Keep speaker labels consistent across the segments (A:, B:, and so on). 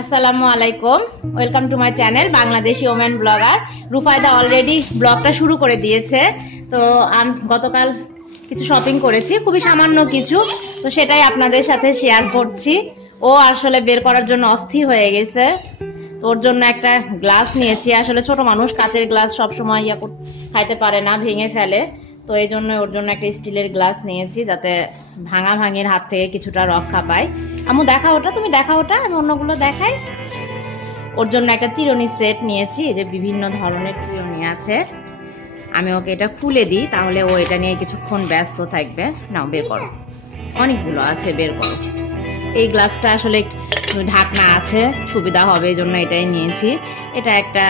A: আসসালামু আলাইকুম। Welcome to my channel Bangladeshi women blogger Rufaida already ব্লগটা শুরু করে দিয়েছে। তো আমি গতকাল কিছু শপিং করেছি, খুবই সামান্য কিছু। তো সেটাই আপনাদের সাথে শেয়ার করছি। ও আসলে বের করার জন্য অস্থির হয়ে গেছে। তো ওর জন্য একটা গ্লাস নিয়েছি। আসলে ছোট মানুষ, কাচের গ্লাস সবসময় ইয়া খাইতে পারে না, ভেঙে ফেলে। তো এই জন্য ওর জন্য একটা স্টিলের গ্লাস নিয়েছি, যাতে ভাঙা ভাঙির হাত থেকে কিছুটা রক্ষা পায়। আমু দেখা ওটা, তুমি দেখা ওটা, আমি অন্যগুলো দেখাই। ওর জন্য একটা চিরুনি সেট নিয়েছি, এই যে বিভিন্ন ধরনের চিরুনি আছে। আমি ওকে এটা খুলে দিই, তাহলে ও এটা নিয়ে কিছুক্ষণ ব্যস্ত থাকবে। নাও, বের করো। অনেকগুলো আছে, বের করো। এই গ্লাসটা আসলে ঢাকনা আছে, সুবিধা হবে, এই জন্য এটাই নিয়েছি। এটা একটা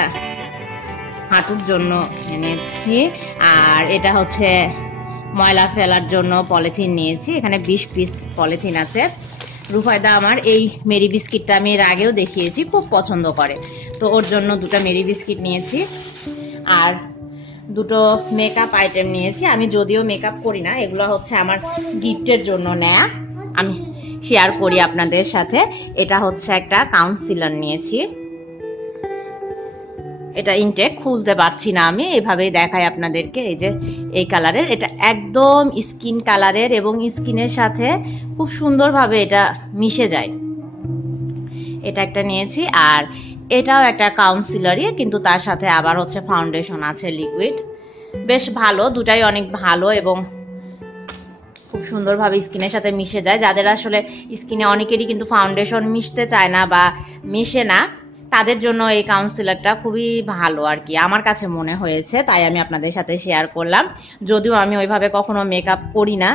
A: হাঁটুর জন্য নিয়েছি আর এটা হচ্ছে ময়লা ফেলার জন্য পলিথিন নিয়েছি। এখানে বিশ পিস পলিথিন আছে। রুফায়দা আমার এই মেরি বিস্কিটটা আমি এর আগেও দেখিয়েছি, খুব পছন্দ করে। তো ওর জন্য দুটো মেরি বিস্কিট নিয়েছি, আর দুটো মেকআপ আইটেম নিয়েছি। আমি যদিও মেকআপ করি না, এগুলো হচ্ছে আমার গিফটের জন্য নেয়া। আমি শেয়ার করি আপনাদের সাথে। এটা হচ্ছে একটা কাউন্সিলার নিয়েছি। এটা ইনটেক খুলতে পারছি না আমি, এভাবেই দেখাই আপনাদেরকে। এই যে এই কালারের এটা একদম স্কিন কালারের এবং স্কিনের সাথে খুব সুন্দরভাবে এটা মিশে যায়। এটা একটা নিয়েছি, আর এটাও একটা কাউন্সিলারই কিন্তু তার সাথে আবার হচ্ছে ফাউন্ডেশন আছে লিকুইড বেশ ভালো, দুটাই অনেক ভালো এবং খুব সুন্দরভাবে স্কিনের সাথে মিশে যায়। যাদের আসলে স্কিনে অনেকেরই কিন্তু ফাউন্ডেশন মিশতে চায় না বা মিশে না তাদের জন্য এই কাউন্সিলারটা খুবই ভালো আর কি। আমার কাছে মনে হয়েছে, তাই আমি আপনাদের সাথে শেয়ার করলাম। যদিও আমি ওইভাবে কখনো মেকআপ করি না,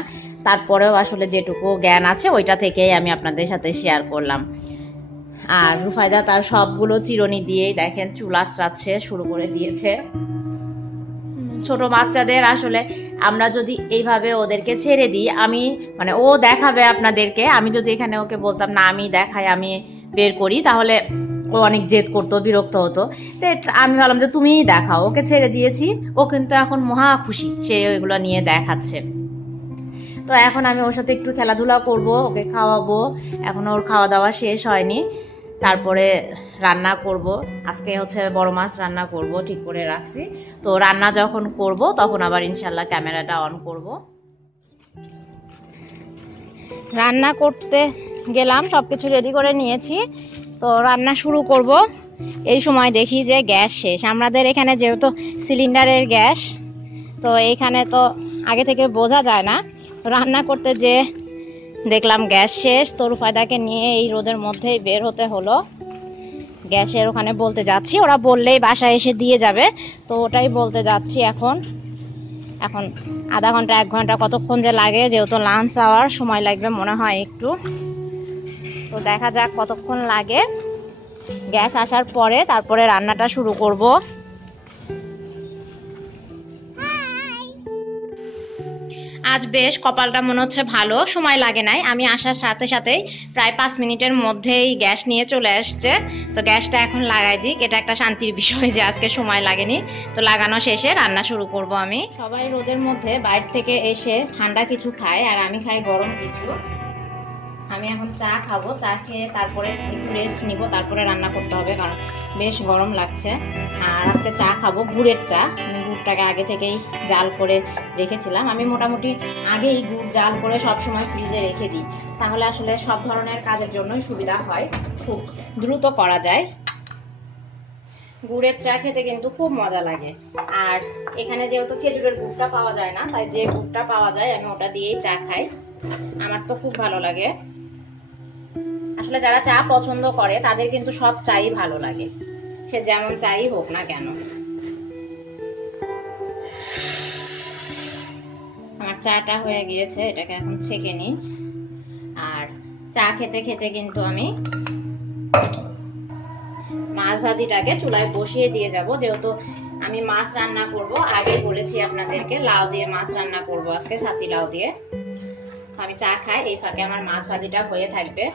A: তারপরেও আসলে যেটুকু জ্ঞান আছে, ওইটা থেকেই আমি আপনাদের সাথে শেয়ার করলাম। আর রুফায়দা তার সবগুলো চিরনি দিয়েই দেখেন চুল আশ্রাচ্ছে শুরু করে দিয়েছে। ছোট বাচ্চাদের আসলে আমরা যদি এইভাবে ওদেরকে ছেড়ে দিই, আমি মানে ও দেখাবে আপনাদেরকে, আমি যদি এখানে ওকে বলতাম, না, আমি দেখাই, আমি বের করি, তাহলে ও অনেক জেদ করতো, বিরক্ত হতো। তো আমি ভাবলাম যে তুমিই দেখাও, ওকে ছেড়ে দিয়েছি। ও কিন্তু এখন মহা খুশি, সে ওইগুলো নিয়ে দেখাচ্ছে। তো এখন আমি ওর সাথে একটু খেলাধুলা করব, ওকে খাওয়াবো। এখন ওর খাওয়া দাওয়া শেষ হয়নি। তারপরে রান্না করব। আজকে হচ্ছে বড় মাছ রান্না করব, ঠিক করে রাখছি। তো রান্না যখন করব, তখন আবার ইনশাল্লাহ ক্যামেরাটা অন করব। রান্না করতে গেলাম, সবকিছু রেডি করে নিয়েছি। তো রান্না শুরু করব। এই সময় দেখি যে গ্যাস শেষ। আমাদের এখানে যেহেতু সিলিন্ডারের গ্যাস, তো এইখানে তো আগে থেকে বোঝা যায় না। রান্না করতে যে দেখলাম গ্যাস শেষ তরু ফায়দাকে নিয়ে এই রোদের মধ্যেই বের হতে হলো। গ্যাসের ওখানে বলতে যাচ্ছি, ওরা বললেই বাসায় এসে দিয়ে যাবে। তো ওটাই বলতে যাচ্ছি এখন। এখন আধা ঘণ্টা, এক ঘণ্টা কতক্ষণ যে লাগে, যেহেতু লাঞ্চ আওয়ার সময় লাগবে মনে হয় একটু। তো দেখা যাক কতক্ষণ লাগে। গ্যাস আসার পরে তারপরে রান্নাটা শুরু করব। আজ বেশ কপালটা মনে হচ্ছে ভালো, সময় লাগে নাই। আমি আসার সাথে সাথেই প্রায় পাঁচ মিনিটের মধ্যেই গ্যাস নিয়ে চলে আসছে। তো গ্যাসটা এখন লাগাই দিক, এটা একটা শান্তির বিষয় যে আজকে সময় লাগেনি। তো লাগানো শেষে রান্না শুরু করব আমি। সবাই রোদের মধ্যে বাইরে থেকে এসে ঠান্ডা কিছু খায় আর আমি খাই গরম কিছু। আমি এখন চা খাব, চা খেয়ে তারপরে একটু রেস্ট নিব, তারপরে রান্না করতে হবে, কারণ বেশ গরম লাগছে। আর আজকে চা খাব, গুড়ের চা। আমি গুড়টাকে আগে থেকেই জাল করে রেখেছিলাম। আমি মোটামুটি আগেই গুড় জাল করে সব সময় ফ্রিজে রেখে দিই। তাহলে আসলে সব ধরনের কাজের জন্যই সুবিধা হয়। খুব দ্রুত করা যায়। গুড়ের চা খেতে কিন্তু খুব মজা লাগে। আর এখানে যেহেতু খেজুরের গুড়টা পাওয়া যায় না, তাই যে গুড়টা পাওয়া যায়, আমি ওটা দিয়েই চা খাই। আমার তো খুব ভালো লাগে। আসলে যারা চা পছন্দ করে, তাদের কিন্তু সব চাই ভালো লাগে। সে যেমন চাই হোক না কেন। আমার চাটা হয়ে গিয়েছে, এটাকে এখন ছেঁকে নিই। আর চা খেতে খেতে কিন্তু আমি মাছ ভাজিটাকে চুলায় বসিয়ে দিয়ে যাব। যেহেতু আমি মাছ রান্না করব, আগে বলেছি আপনাদেরকে লাউ দিয়ে মাছ রান্না করব, আজকে সাচি লাউ দিয়ে। আমি চা খাই, এই ফাঁকে আমার মাছ ভাজিটা হয়ে থাকবে।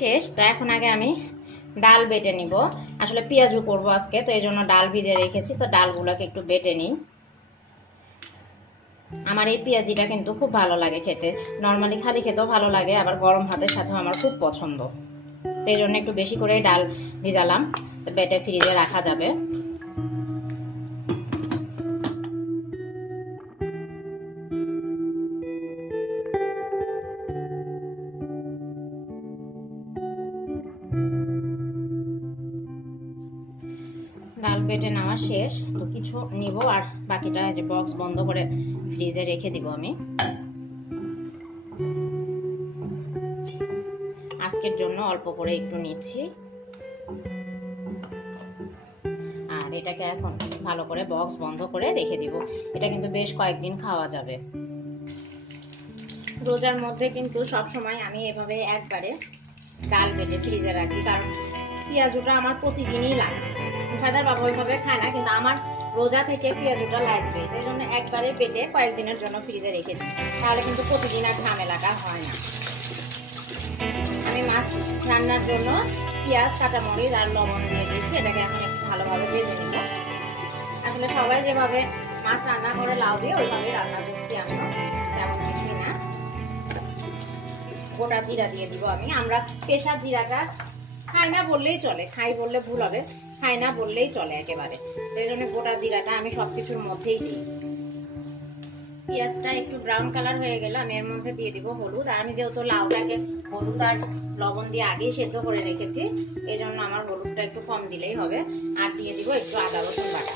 A: শেষ, তো এখন আগে আমি ডাল বেটে নিব। আসলে পেঁয়াজও করব আজকে, তো এই জন্য ডাল ভিজে রেখেছি, তো ডালগুলোকে একটু বেটে নিই। আমার এই পেঁয়াজিটা কিন্তু খুব ভালো লাগে খেতে। নর্মালি খালি খেতেও ভালো লাগে, আবার গরম ভাতের সাথেও আমার খুব পছন্দ। তো এই জন্য একটু বেশি করে ডাল ভিজালাম, তো বেটে ফ্রিজে রাখা যাবে। ডাল বেটে নেওয়া শেষ, তো কিছু নিব আর বাকিটা যে বক্স বন্ধ করে ফ্রিজে রেখে দিব আমি। আজকের জন্য অল্প করে একটু নিচ্ছি। আর এটাকে এখন ভালো করে বক্স বন্ধ করে রেখে দিব। এটা কিন্তু বেশ কয়েকদিন খাওয়া যাবে। রোজার মধ্যে কিন্তু সব সময় আমি এভাবে একবারে ডাল বেটে ফ্রিজে রাখি, কারণ পেঁয়াজুটা আমার প্রতিদিনই লাগে। ফাদার বাবা ওইভাবে খায় না, কিন্তু আমার রোজা থেকে পেঁয়াজুটা লাগবে। এই জন্য একবারে বেটে কয়েকদিনের জন্য ফ্রিজে রেখে দিই। তাহলে কিন্তু প্রতিদিন আর ঝামেলাটা হয় না। আমি মাছ রান্নার জন্য পেঁয়াজ, কাঁচামরিচ আর লবণ দিয়ে দিয়েছি। এটাকে এখন একটু ভালোভাবে ভেজে নিব। আসলে সবাই যেভাবে মাছ রান্না করে লাউ দিয়ে, ওইভাবেই রান্না করছি আমি তেমন কিছুই না। গোটা জিরা দিয়ে দিব আমি। আমরা পেশা জিরাটা খাই না বললেই চলে। খাই বললে ভুল হবে। খাই না বললেই চলে একেবারে। সেই জন্য গোটা জিরাটা আমি সব কিছুর মধ্যেই দিই। পেঁয়াজটা একটু ব্রাউন কালার হয়ে গেলে আমি এর মধ্যে দিয়ে দিব হলুদ। আর আমি যেহেতু লাউটাকে হলুদ আর লবণ দিয়ে আগেই সেদ্ধ করে রেখেছি, এই জন্য আমার হলুদটা একটু কম দিলেই হবে। আর দিয়ে দিব একটু আদা রসুন বাটা।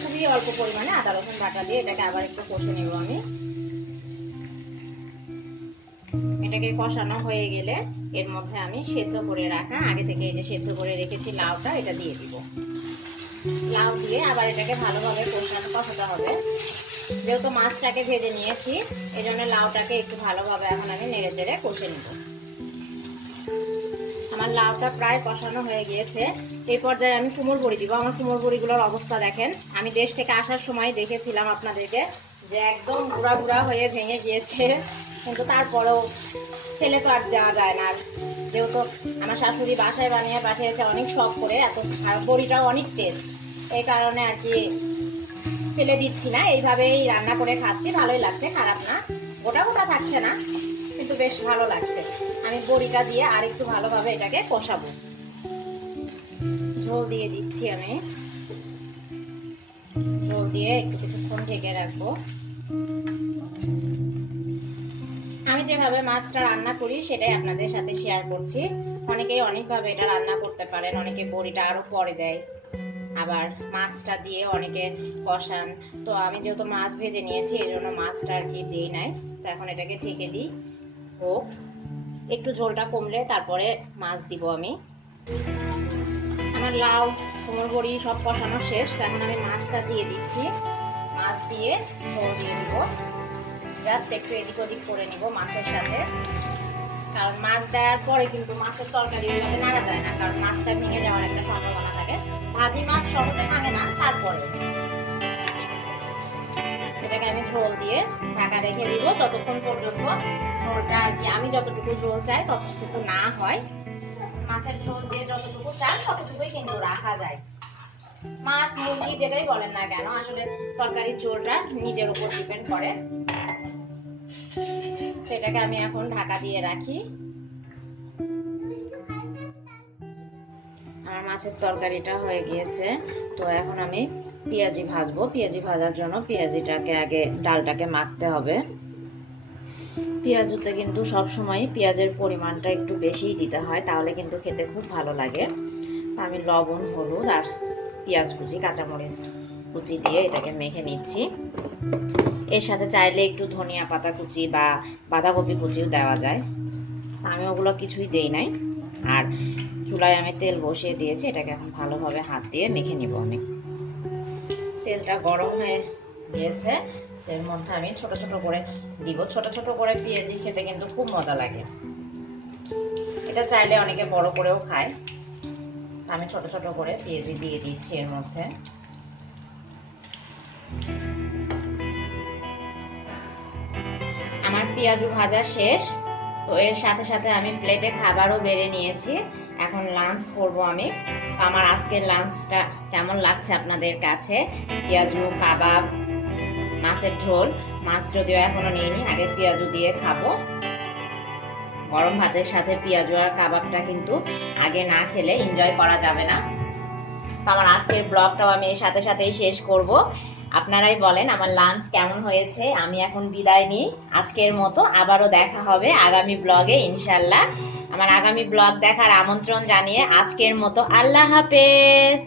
A: খুবই অল্প পরিমাণে আদা রসুন বাটা দিয়ে এটাকে আবার একটু কষে নেব আমি। এটাকে কষানো হয়ে গেলে এর মধ্যে আমি সেদ্ধ করে রাখা, আগে থেকে এই যে সেদ্ধ করে রেখেছি লাউটা, এটা দিয়ে দিব। লাউ দিয়ে আবার এটাকে ভালোভাবে কষানো, কষাতে হবে। যেহেতু মাছটাকে ভেজে নিয়েছি এই জন্য লাউটাকে একটু ভালোভাবে এখন আমি নেড়ে চেড়ে কষে নিব। আমার লাউটা প্রায় কষানো হয়ে গিয়েছে। এই পর্যায়ে আমি কুমোর বড়ি দিব। আমার কুমোর বড়িগুলোর অবস্থা দেখেন। আমি দেশ থেকে আসার সময় দেখেছিলাম আপনাদেরকে যে একদম গুঁড়া গুঁড়া হয়ে ভেঙে গিয়েছে। কিন্তু তারপরেও ফেলে তো আর দেওয়া যায় না। আর যেহেতু আমার শাশুড়ি বাসায় বানিয়ে পাঠিয়েছে অনেক শখ করে, এত আর বড়িটাও অনেক টেস্ট এই কারণে আর কি ফেলে দিচ্ছি না। এইভাবেই রান্না করে খাচ্ছি, ভালোই লাগছে, খারাপ না। গোটা গোটা থাকছে না, কিন্তু বেশ ভালো লাগছে। আমি বড়িটা দিয়ে আর একটু ভালোভাবে এটাকে কষাবো। ঝোল দিয়ে দিচ্ছি আমি। ঝোল দিয়ে একটু কিছুক্ষণ ঢেকে রাখব। যেভাবে মাছটা রান্না করি, সেটাই আপনাদের সাথে শেয়ার করছি। অনেকেই অনেকভাবে এটা রান্না করতে পারেন, অনেকে বড়িটা আরও পরে দেয়। আবার মাছটা দিয়ে অনেকে কষান। তো আমি যেহেতু মাছ ভেজে নিয়েছি, এই জন্য মাছটা আর কি দিই নাই। তো এখন এটাকে ঢেকে দিই। হোক, একটু ঝোলটা কমলে তারপরে মাছ দিব আমি। আমার লাউ কোমর বড়ি সব কষানো শেষ। এখন আমি মাছটা দিয়ে দিচ্ছি। মাছ দিয়ে ঝোল দিয়ে দিব। জাস্ট একটু এদিক ওদিক করে নিব মাছের সাথে। কারণ মাছ দেওয়ার পরে কিন্তু মাছের তরকারি ওইভাবে নাড়া যায় না, কারণ মাছটা ভেঙে যাওয়ার একটা সম্ভাবনা থাকে। ভাজি মাছ সহজে ভাঙে না, তারপরে। এটাকে আমি ঝোল দিয়ে ঢাকা রেখে দিব, ততক্ষণ পর্যন্ত ঝোলটা আর কি, আমি যতটুকু ঝোল চাই ততটুকু না হয়। মাছের ঝোল যে যতটুকু চান ততটুকুই কিন্তু রাখা যায়। মাছ মুরগি যেটাই বলেন না কেন, আসলে তরকারির ঝোলটা নিজের উপর ডিপেন্ড করে। সেটাকে আমি এখন ঢাকা দিয়ে রাখি। আমার মাছের তরকারিটা হয়ে গিয়েছে। তো এখন আমি পেঁয়াজি ভাজবো। পেঁয়াজি ভাজার জন্য পেঁয়াজিটাকে আগে, ডালটাকে মাখতে হবে। পেঁয়াজুতে কিন্তু সব সময় পেঁয়াজের পরিমাণটা একটু বেশিই দিতে হয়, তাহলে কিন্তু খেতে খুব ভালো লাগে। তো আমি লবণ, হলুদ আর পেঁয়াজ কুচি, কাঁচামরিচ কুচি দিয়ে এটাকে মেখে নিচ্ছি। এর সাথে চাইলে একটু ধনিয়া পাতা কুচি বা বাঁধাকপি কুচিও দেওয়া যায়। আমি ওগুলো কিছুই দেই নাই। আর চুলায় আমি তেল বসিয়ে দিয়েছি, এটাকে এখন ভালোভাবে হাত দিয়ে মেখে নিব আমি। তেলটা গরম হয়ে গিয়েছে, এর মধ্যে আমি ছোট ছোট করে দিব। ছোট ছোট করে পেঁয়াজি খেতে কিন্তু খুব মজা লাগে। এটা চাইলে অনেকে বড় করেও খায়। আমি ছোট ছোট করে পেঁয়াজি দিয়ে দিচ্ছি এর মধ্যে। পেঁয়াজু ভাজা শেষ। তো এর সাথে সাথে আমি প্লেটে খাবারও বেড়ে নিয়েছি। এখন লাঞ্চ করব আমি। আমার আজকের লাঞ্চটা কেমন লাগছে আপনাদের কাছে? পেঁয়াজু, কাবাব, মাছের ঝোল। মাছ যদিও এখনও নিইনি, আগে পেঁয়াজু দিয়ে খাব। গরম ভাতের সাথে পেঁয়াজু আর কাবাবটা কিন্তু আগে না খেলে এনজয় করা যাবে না। আমার আজকের ব্লগটাও আমি এর সাথে সাথেই শেষ করব। আপনারাই বলেন আমার লাঞ্চ কেমন হয়েছে, আমি এখন বিদায় নিই। আজকের মতো আবারও দেখা হবে আগামী ব্লগে ইনশাল্লাহ আমার আগামী ব্লগ দেখার আমন্ত্রণ জানিয়ে আজকের মতো আল্লাহ হাফেজ।